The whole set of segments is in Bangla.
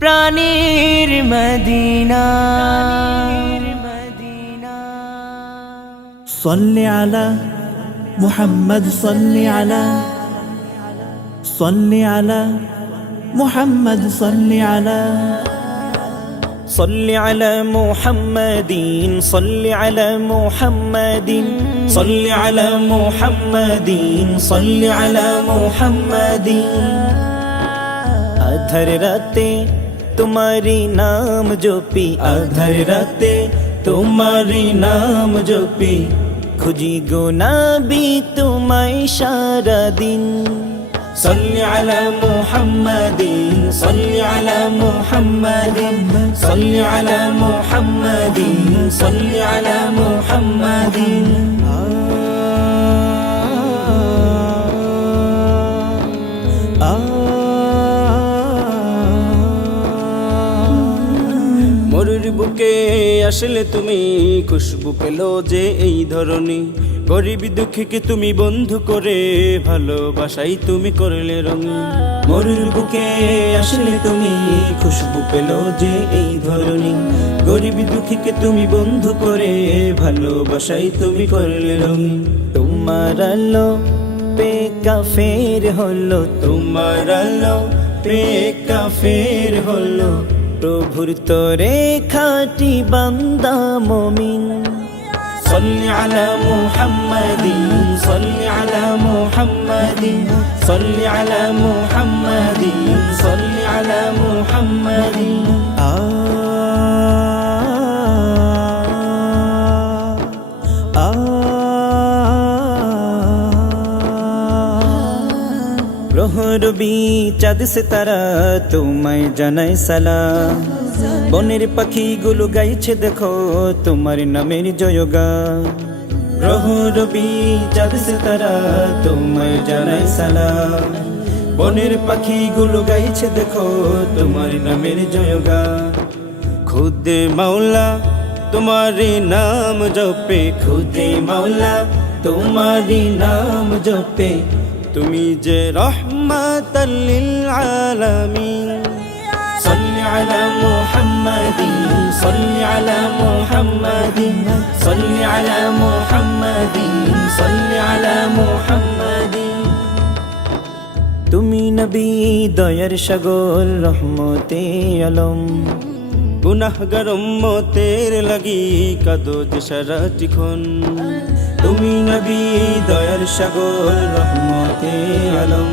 প্রাণের মদিনা। صل على محمد صل على محمد صل على صل على محمد صل على محمد صل على محمد صل على محمد अधर राते तुम्हारी नाम जोपी अधर राते तुम्हारी नाम जोपी खुजी गुना भी तुम्हारी सारा दिन صل على محمد صل على محمد صل على محمد صل على محمد মরুর বুকে আসলে তুমি খুশবু পেলো যে এই ধরনী গরিব দুঃখীকে তুমি বন্ধু করে ভালোবাসাই তুমি করলে রঙিন মরুর বুকে আসলে তুমি খুশবু পেলো যে এই ধরনী গরিব দুঃখীকে তুমি বন্ধু করে ভালোবাসাই তুমি করলে রঙিন তোমার আলো পে কাফের হলো তোমার আলো পে কাফের হলো প্রভুর তোরে খাঁটি বান্দা মুমিন صل على محمد صل على محمد صل على محمد صل على محمد রবি চাঁদ সিতারা তোমায় জানাই সালাম বনের পাখিগুলো গাইছে দেখো তোমার নামের জয়গান রবি চাঁদ সিতারা তোমায় জানাই সালাম বনের পাখিগুলো গাইছে দেখো তোমার নামের জয়গান খুদে মাওলা তোমারি নাম জপে খুদে মাওলা তোমারি নাম জপে তুমি যে রহমাতাল লিল আলামিন صل على محمد صل على محمد صل على محمد صل على محمد তুমি নবী দয়ার সাগর রহমতে আলম গুনাহগার উম্মতের লাগি কাঁদো যে সারাটিক্ষণ তুমি নবী দয়ার সাগর রহমতে আলম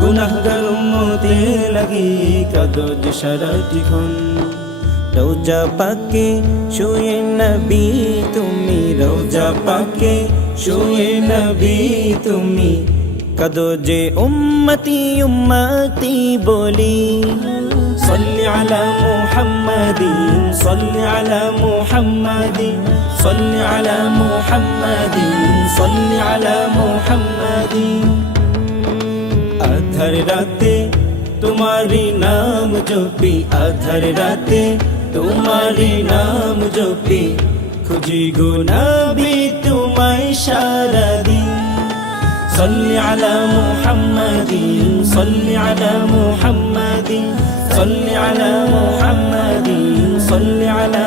গুনাহগার উম্মতের লাগি কাঁদো যে সারাটিক্ষণ রওজা পাকে শুয়ে নবী তুমি রওজা পাকে শুয়ে নবী তুমি কাঁদো যে উম্মতি উম্মতি বলি صل على محمد صل على محمد صل على محمد صل على محمد अधर राते तुम्हारी नाम जोपी अधर राते तुम्हारी नाम जोपी खुजी गुना भी तुम्हारी सारा दिन صل على محمد صل على محمد صل على محمد صل على